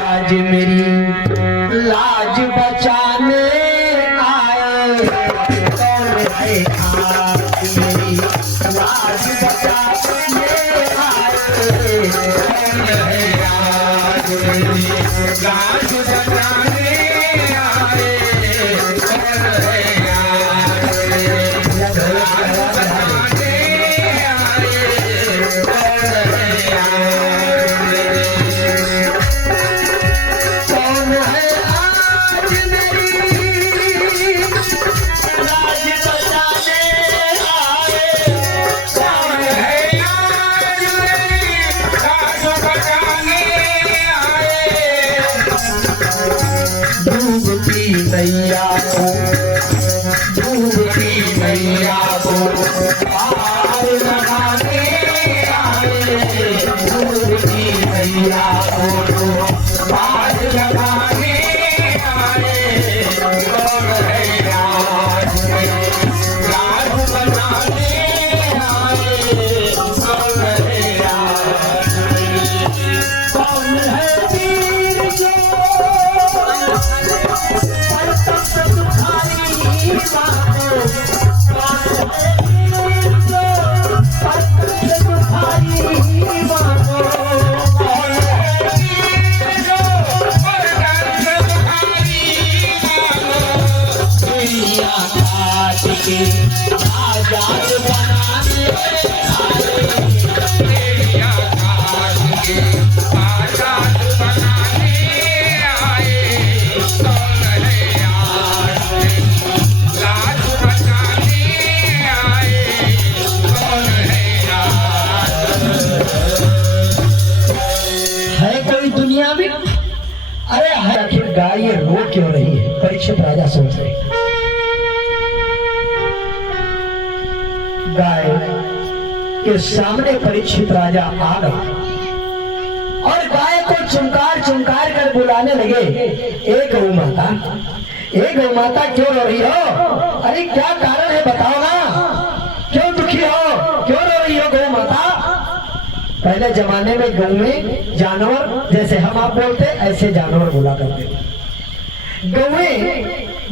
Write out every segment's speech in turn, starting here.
आज मेरी लाज बचाने आए कौन है, आज मेरी लाज बचाने आए कौन है, आज मेरी लाज बचाने आए कौन है, आज मेरी लाज बचाने आए कौन मैया को, डूबती मैया को पार लगाने आए, डूबती मैया को पार लगाने आए कौन है, आज लाज बनाने आए कौन है, कौन है वीर जो आजाद बनाने आजाद बनाने आए कौन है, आज लाज बचाने आए कौन है कोई दुनिया में? अरे आखिर गाय ये रो क्यों रही है? परीक्षित राजा सोच रहे। गाय के सामने परीक्षित राजा आ गए और गाय को चुमकार चुमकार कर बुलाने लगे, एक गौ माता, एक गौ माता क्यों रो रही हो? अरे क्या कारण है बताओ ना, क्यों दुखी हो, क्यों रो रही हो गौ माता? पहले जमाने में गौ में जानवर, जैसे हम आप बोलते ऐसे जानवर बोला करते, गौएं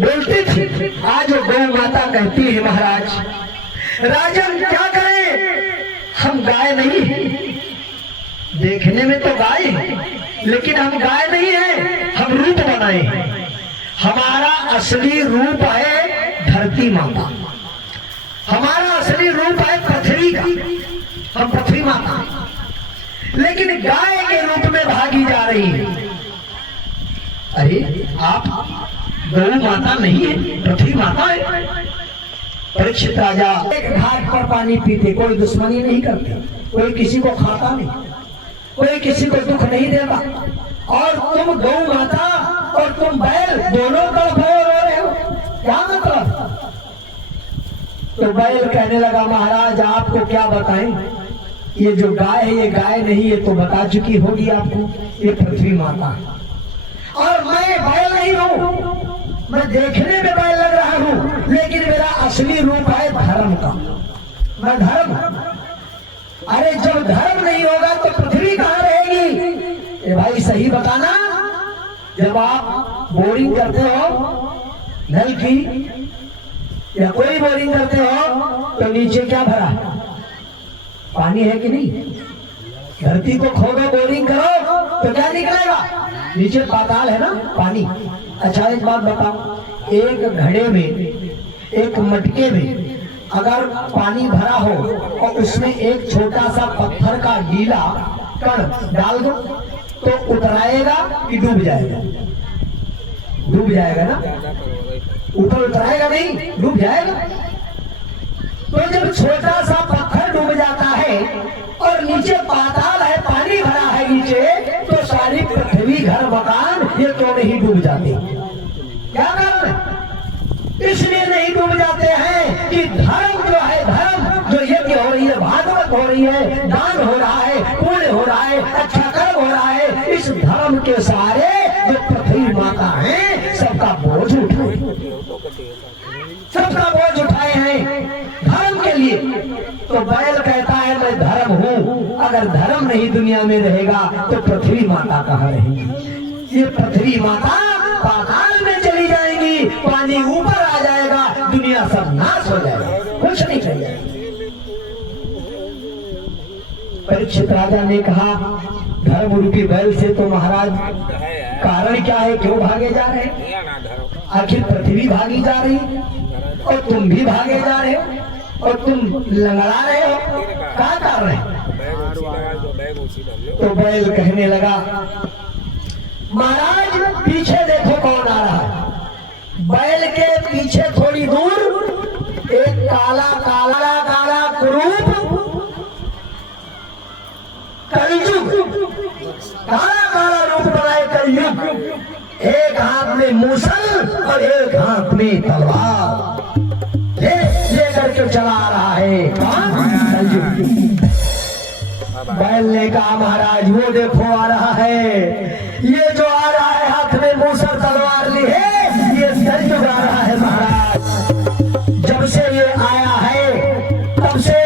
बोलती थी। आज गौ माता कहती है, महाराज राजन क्या करें, हम गाय नहीं हैं, देखने में तो गाय है लेकिन हम गाय नहीं है, हम रूप बनाए हैं, हमारा असली रूप है धरती माता, हमारा असली रूप है पृथ्वी का, हम पृथ्वी माता, लेकिन गाय के रूप में भागी जा रही है। अरे आप गौ माता नहीं है, पृथ्वी माता है। परीक्षित राजा एक घाट पर पानी पीते, कोई दुश्मनी नहीं करते, कोई किसी को खाता नहीं, कोई किसी को दुख नहीं देता, और तुम गौ माता और तुम बैल दोनों तरफ रो रहे हो, क्या मतलब? तो बैल कहने लगा, महाराज आपको क्या बताएं, ये जो गाय है ये गाय नहीं, ये तो बता चुकी होगी आपको, ये पृथ्वी माता है, और मैं बैल नहीं हूं, मैं देखने में बैल लग रहा हूं लेकिन मेरा असली रूप है धर्म का, मैं धर्म। अरे जब धर्म नहीं होगा तो पृथ्वी कहां रहेगी? ए भाई सही बताना, जब आप बोरिंग करते हो नल की या कोई बोरिंग करते हो तो नीचे क्या भरा, पानी है कि नहीं? धरती को खोदो बोरिंग करो तो क्या निकलेगा? नीचे पाताल है ना, पानी। अच्छा एक बात बताओ, एक घड़े में, एक मटके में अगर पानी भरा हो और उसमें एक छोटा सा पत्थर का गीला कण डाल दो तो उतराएगा कि डूब जाएगा? डूब जाएगा ना, ऊपर उतराएगा नहीं, डूब जाएगा। तो जब छोटा सा पत्थर डूब जाता है और नीचे पाताल है, पानी भरा है नीचे, तो सारी पृथ्वी घर मकान ये क्यों नहीं डूब जाते? क्या कारण? इसलिए नहीं डूब जाते हैं कि धर्म जो है, धर्म जो यज्ञ हो रही है, भागवत हो रही है, दान हो रहा है, पुण्य हो रहा है, अच्छा कर्म हो रहा है, इस धर्म के सहारे जो पृथ्वी माता है दुनिया में रहेगा तो पृथ्वी माता कहाँ रहेगी? ये पृथ्वी माता पाताल में चली जाएगी, पानी ऊपर आ जाएगा, दुनिया सब नाश हो जाएगा, कुछ नहीं रह जाएगा। परीक्षित राजा ने कहा धर्म रूपी बैल से तो महाराज कारण क्या है, क्यों भागे जा रहे हैं? आखिर पृथ्वी भागी जा रही और तुम भी भागे जा रहे हो और तुम लंगड़ा रहे हो, क्या कर रहे हैं? तो बैल कहने लगा महाराज पीछे देखो कौन आ रहा है। बैल के पीछे थोड़ी दूर एक काला काला काला कुरूप कलयुग, काला काला रूप बनाए कलयुग, एक हाथ में मूसल और एक हाथ में तलवार लेकर के चला रहा है कलयुग। बैल ने कहा महाराज वो देखो आ रहा है, ये जो आ रहा है हाथ में मूसल तलवार ली है, ये कलयुग आ रहा है महाराज। जब से ये आया है तब से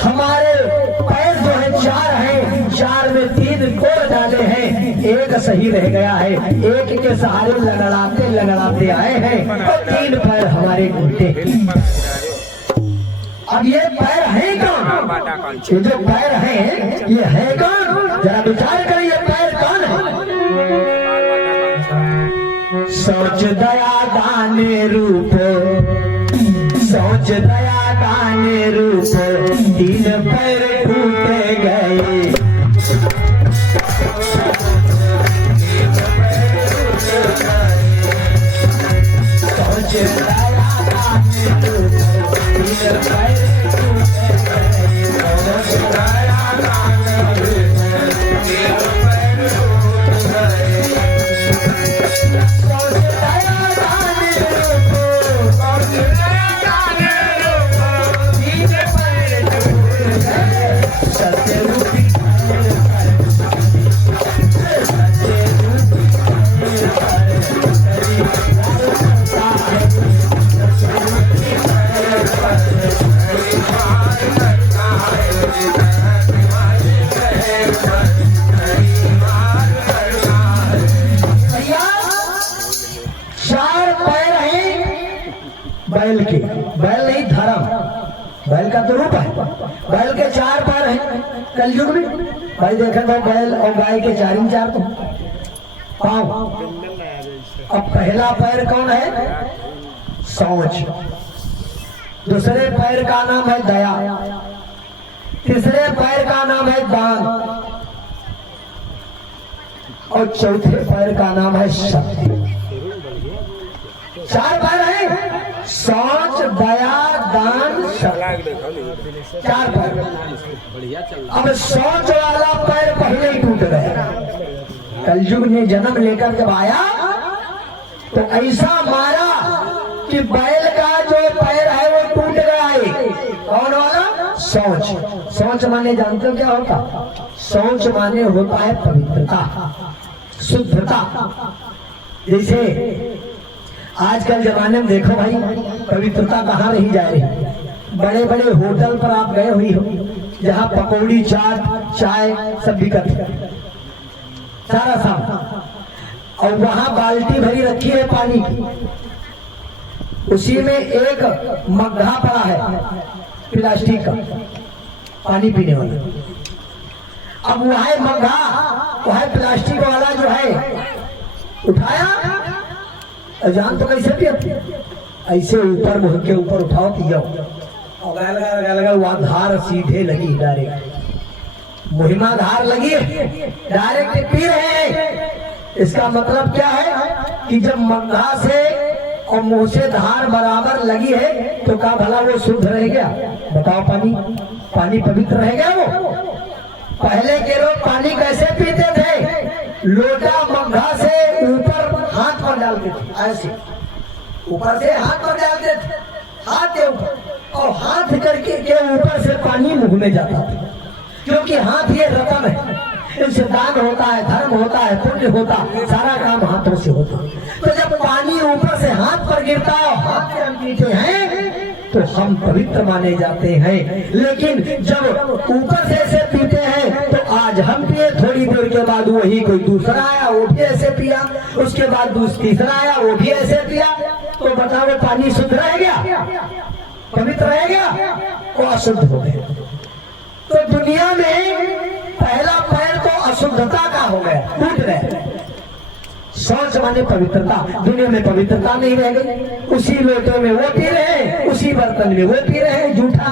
हमारे पैर जो है चार हैं, चार में तीन तोड़ डाले हैं, एक सही रह गया है, एक के सहारे लंगड़ाते लंगड़ाते आए हैं और तीन पैर हमारे उल्टे। अब ये पैर है कौन? ये जो पैर है ये है कौन? जरा विचार करिए, ये पैर कौन है? सोच दया दाने रूप, सोच दया दाने रूप, तीन पैर टूटे गए। सोच दया दाने रूप, तीन पैर बैल के, बैल नहीं धर्म, बैल का तो रूप है, बैल के चार पैर हैं कलयुग में। भाई देखा तो बैल और गाय के चार ही चार तो पाँव। अब पहला पैर कौन है? सोच। दूसरे पैर का नाम है दया, तीसरे पैर का नाम है दान और चौथे पैर का नाम है शक्ति। चार पैर है, सोच दया दान शक्ति, चार पैर। अब सोच वाला पैर पहले ही टूट गया। कलयुग ने जन्म लेकर जब आया तो ऐसा मारा कि बैल का जो पैर है वो टूट गया है। कौन वाला? सोच। सोच माने जानते हो क्या होता? सोच माने होता है पवित्रता, शुद्धता। जैसे आजकल जमाने में देखो भाई पवित्रता कहाँ रही जा रही। बड़े बड़े होटल पर आप गए हुई हो जहाँ पकौड़ी चाट चाय सब बिकत है सारा सामान, और वहां बाल्टी भरी रखी है पानी की, उसी में एक मग्घा पड़ा है प्लास्टिक का पानी पीने वाला। अब वह मग्घा वह प्लास्टिक वाला जो है उठाया, जान तो कैसे पिए? ऐसे ऊपर मुंह के ऊपर उठाओ पियो, और लगा वहां धार सीधे लगी, डायरेक्ट मुहिमा धार लगी, डायरेक्ट पी रहे हैं। इसका मतलब क्या है कि जब मग्घा से और मुंह से धार बराबर लगी है तो क्या भला वो शुद्ध रह गया? बताओ, पानी पवित्र रह गया? वो पहले के लोग पानी कैसे पीते थे? लोटा मग्घा से ऊपर हाथ पर डालते थे, ऐसे ऊपर से हाथ पर डालते थे, हाथ के ऊपर, और हाथ करके के ऊपर से पानी मुंह में जाता था, क्योंकि हाथ ये रतन है, इससे दान होता है, धर्म होता है, पुण्य होता, सारा काम हाथों से होता। तो जब पानी ऊपर से हाथ पर गिरता है, हाथ से हम पीते हैं, तो हम पवित्र माने जाते हैं। लेकिन जब ऊपर से ऐसे पीते हैं तो आज हम पिए, थोड़ी देर के बाद वही कोई दूसरा आया वो भी ऐसे पिया, उसके बाद तीसरा आया वो भी ऐसे पिया, तो बताओ पानी शुद्ध रह गया, पवित्र रह गया, वो अशुद्ध हो गया। तो दुनिया में पहला पैर तो अशुद्धता का हो गया, टूट गया। शौच माने पवित्रता, दुनिया में पवित्रता नहीं रह गई। उसी लोटे में वो पी रहे, उसी बर्तन में वो पी रहे, जूठा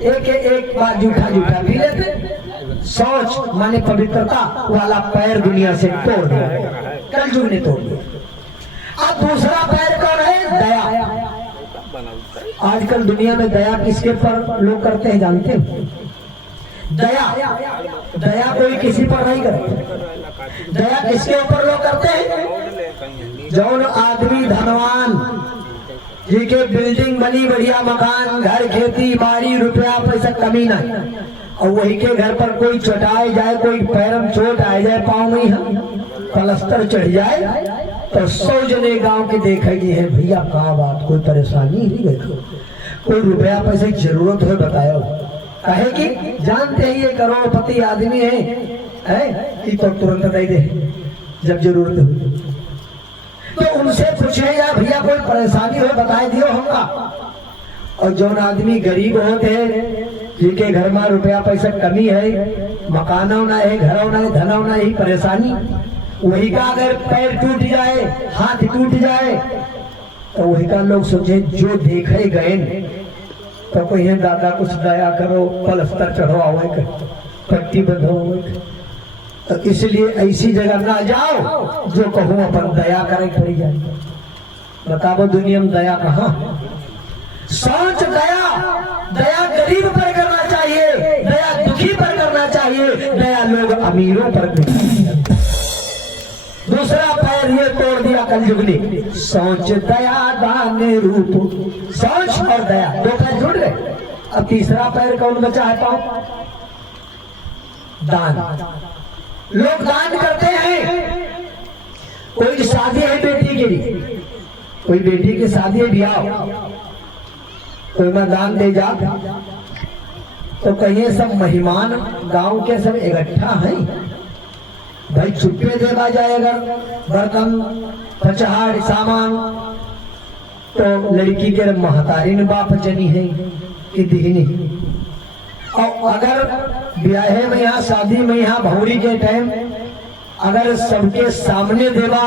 एक बार जूठा पी लेते। शौच माने पवित्रता वाला पैर दुनिया से तोड़ दिया, कलयुग ने तोड़ दिया। अब दूसरा पैर कौन है? दया। आजकल दुनिया में दया किसके पर लोग करते हैं जानते हैं? दया कोई किसी पर नहीं करते। दया किसके ऊपर लोग करते हैं? जौन आदमी धनवान, जिनके बिल्डिंग बनी, बढ़िया मकान, घर, खेती बाड़ी, रुपया पैसा कमी नहीं, और वही के घर पर कोई चोटाए जाए, कोई पैर में चोट आ जाए, पाँव में प्लास्टर चढ़ जाए, तो 100 जने गांव के देखेगी है, भैया कहाँ बात, कोई परेशानी नहीं गई, कोई रुपया पैसे की जरूरत हो बताओ, कहे कि जानते हैं ये करोड़पति आदमी है कि तो तुरंत दे दे जब जरूरत हो। तो उनसे पूछे या भैया कोई परेशानी हो बताए दियो हमका। और जो आदमी गरीब होते हैं, जिनके घर में रुपया पैसा कमी है, मकानों ना है, घरों ना है, धनों ना ही परेशानी, वही का अगर पैर टूट जाए, हाथ टूट जाए, तो वही का लोग सोचे जो देखे गए तो कोई दादा कुछ दया करो, प्लास्टर चढ़वाओ, पट्टी बंधो। तो इसलिए ऐसी जगह ना जाओ जो कहूँ अपन दया करे खड़ी जाए। बताओ दुनिया में दया कहाँ? सोच दया गरीब पर करना चाहिए, दया दुखी पर करना चाहिए, दया लोग अमीरों पर करना चाहिए। दूसरा पैर ये तोड़ दिया कलयुग ने, सोच दया दान रूप। सोच और दया दो पैर जुड़ गए। अब तीसरा पैर कौन बचा है? पाओ दान। लोग दान करते हैं। कोई शादी है बेटी की, कोई बेटी की शादी है, ब्याह, कोई मैं दान दे जा, तो कहिए सब मेहमान गांव के सब इकट्ठा हैं, भाई छुट्टे देवा जाएगा, बर्तन पचहाड़ सामान, तो लड़की के महतारी ने बाप जनी है कि दिहनी। और अगर ब्याहे में यहाँ, शादी में यहाँ, भौरी के टाइम अगर सबके सामने देवा,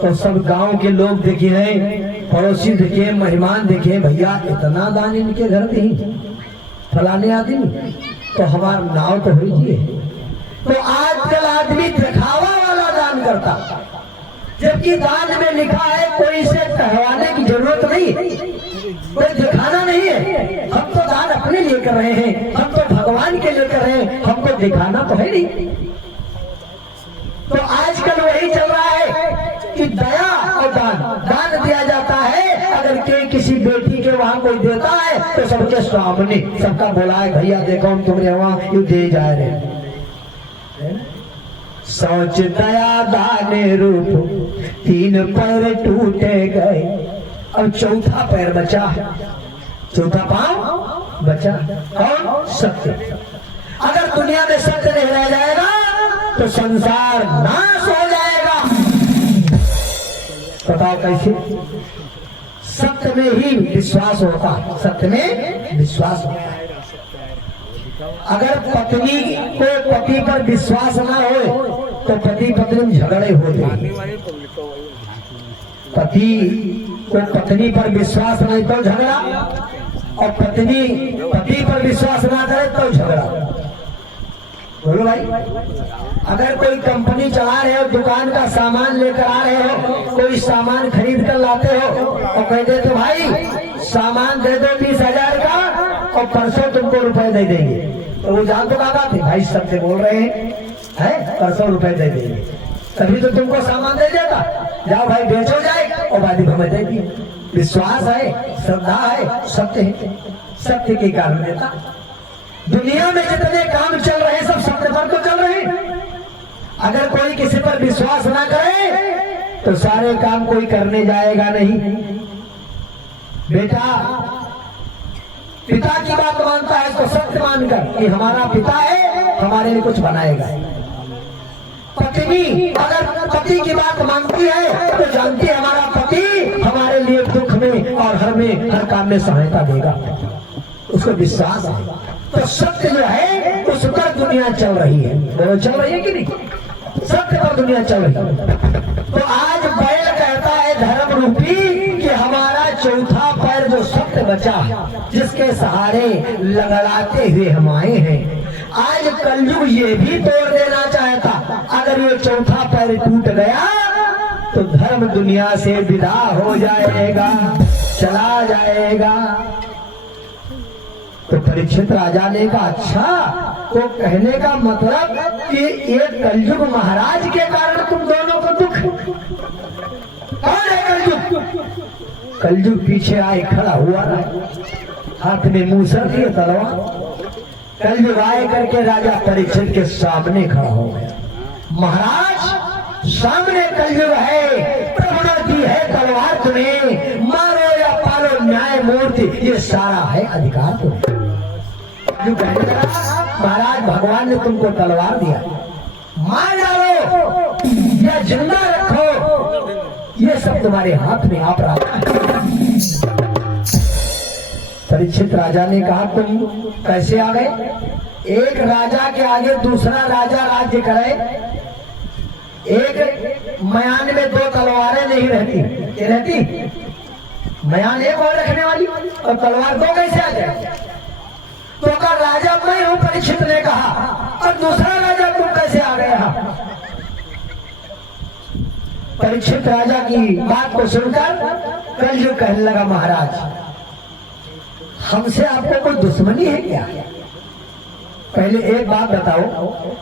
तो सब गांव के लोग देखे हैं, पड़ोसी देखे, मेहमान देखे, भैया इतना दान इनके घर दी फलाने आदमी, तो हमारा नाव तो हो ही। तो आजकल आदमी दिखावा वाला दान करता, जबकि दान में लिखा है कोई से कहवाने की जरूरत नहीं, कोई दिखाना नहीं है। हम तो दान अपने लिए कर रहे हैं, हम तो भगवान के लिए कर रहे हैं, हमको दिखाना तो है नहीं। तो आजकल वही चल रहा है कि दया और दान दिया जाता है। अगर किसी बेटी के वहां कोई देता है तो सबके सामने सबका बोला है, भैया देखो हम तुम्हारे वहां यू दे जा रहे। सोच दया दान रूप, 3 पैर टूटे गए, अब चौथा पैर बचा, चौथा पांव बचा, और सत्य। अगर दुनिया में सत्य नहीं रह जाएगा तो संसार नाश हो जाएगा। बताओ कैसे? सत्य में ही विश्वास होता है, सत्य में विश्वास होता है। अगर पत्नी को पति पर विश्वास ना हो तो पति पत्नी में झगड़े होते हैं। पति को पत्नी पर विश्वास नहीं तो झगड़ा, और पत्नी पति पर विश्वास ना करे तो झगड़ा। बोलो भाई, अगर कोई कंपनी चला रहे हो, दुकान का सामान लेकर आ रहे हो, कोई सामान खरीद कर लाते हो और कह देते तो भाई सामान दे दो 20,000 का और परसों तुमको रुपए दे देंगे, तो वो जान तो कहा थे भाई सबसे बोल रहे हैं परसों रुपए दे देंगे, तभी तो तुमको सामान दे देगा, जाओ भाई बेचो जाए और बाद हमें दे दिए। विश्वास है, श्रद्धा है, सत्य है, सत्य के कारण देता। दुनिया में जितने काम चल रहे हैं सब सत्य पर तो चल रहे हैं। अगर कोई किसी पर विश्वास ना करे तो सारे काम कोई करने जाएगा नहीं। बेटा पिता की बात मानता है तो सत्य मानकर कि हमारा पिता है, हमारे लिए कुछ बनाएगा। पत्नी अगर पति की बात मानती है तो जानती है हमारा पति हमारे लिए दुख में और हर काम में सहायता देगा, उसको विश्वास है। तो सत्य जो है उस पर दुनिया चल रही है, वो चल रही है कि नहीं? सत्य पर दुनिया चल रही है। तो आज बैल कहता है धर्म रूपी कि हमारा चौथा पैर जो सत्य बचा, जिसके सहारे लंगड़ाते हुए हम आए हैं, आज कलयुग ये भी तोड़ देना चाहता। अगर ये चौथा पैर टूट गया तो धर्म दुनिया से विदा हो जाएगा, चला जाएगा। तो परीक्षित राजा ने कहा अच्छा, तो कहने का मतलब कि ये कलयुग महाराज के कारण तुम दोनों को दुख। कौन है कलयुग? कलयुग पीछे आए खड़ा हुआ ना, हाथ में मूसर लिए तलवार। कलयुग आए करके राजा परीक्षित के सामने खड़ा हो गया। महाराज सामने कलयुग है, प्रभु दी है तलवार तुम्हें, मारो या पालो न्याय मूर्ति ये सारा है अधिकार तुम्हें। महाराज भगवान ने तुमको तलवार दिया, मार डालो या जिंदा रखो ये सब तुम्हारे हाथ में आप राजा है। परीक्षित राजा ने कहा तुम कैसे आ गए? एक राजा के आगे दूसरा राजा राज्य करे, एक मयान में दो तलवारें नहीं रहती, ये रहती? मयान एक और रखने वाली और तलवार दो कैसे आ जाए? तो अगर राजा मैं हूं, परीक्षित ने कहा, और दूसरा राजा तुम कैसे आ गया? परीक्षित राजा की बात को सुनकर कलयुग कहने लगा महाराज हमसे आपको कोई दुश्मनी है क्या? पहले एक बात बताओ,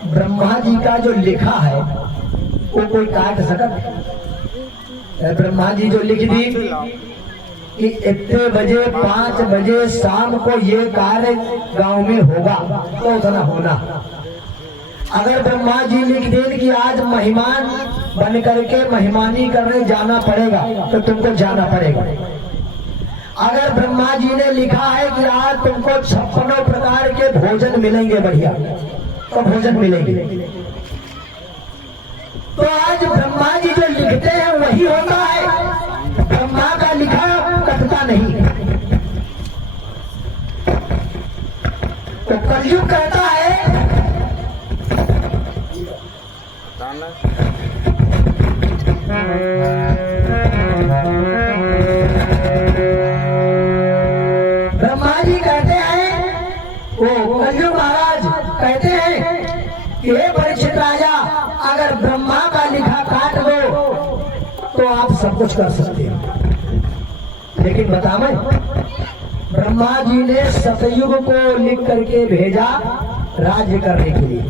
ब्रह्मा जी का जो लिखा है वो कोई काट सकता? ब्रह्मा जी जो लिख दी कि इतने बजे 5 बजे शाम को ये कार्य गांव में होगा तो उतना होना। अगर ब्रह्मा जी लिख दें कि आज मेहमान बन करके मेहमानी करने जाना पड़ेगा तो तुमको जाना पड़ेगा। अगर ब्रह्मा जी ने लिखा है कि आज तुमको 56 प्रकार के भोजन मिलेंगे बढ़िया, तो भोजन मिलेंगे। तो आज ब्रह्मा जी जो लिखते हैं वही होता है, ब्रह्मा का लिखा कटता नहीं। तो कलयुग कहता है ब्रह्मा जी कहते हैं, वो कलयुग महाराज कहते हैं कि हे परीक्षित राजा अगर ब्रह्मा का लिखा काट दो तो आप सब कुछ कर सकते हो। लेकिन बता मैं, ब्रह्मा जी ने सतयुग को लिख करके भेजा राज्य करने के लिए।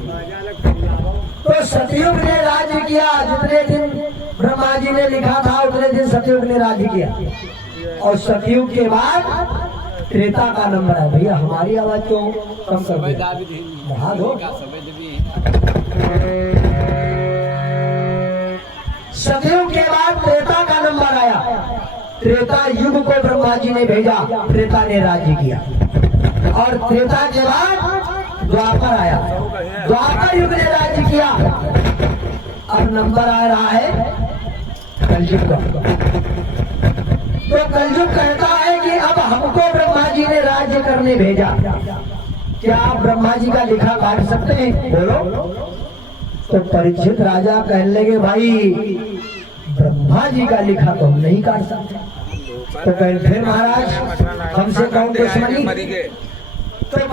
तो सतयुग ने राज्य किया, जितने दिन ब्रह्मा जी ने लिखा था उतने दिन सतयुग ने राज्य किया। और सतयुग के बाद त्रेता का नंबर है। भैया हमारी आवाज क्यों कम कर बढ़ा दो? सतयुग के बाद त्रेता का नंबर आया। त्रेता युग को ब्रह्मा जी ने भेजा, त्रेता ने राज्य किया। और त्रेता के बाद द्वापर आया, द्वापर युग ने राज्य किया। अब नंबर आ रहा है कलयुग का। तो कलयुग कहता है कि अब हमको ब्रह्मा जी ने राज्य करने भेजा, क्या आप ब्रह्मा जी का लिखा काट सकते हैं? बोलो। तो परीक्षित राजा कहने लगे भाई ब्रह्मा जी का लिखा तो हम नहीं काट सकते। तो कहें फिर महाराज हमसे कौन दुश्मनी? तो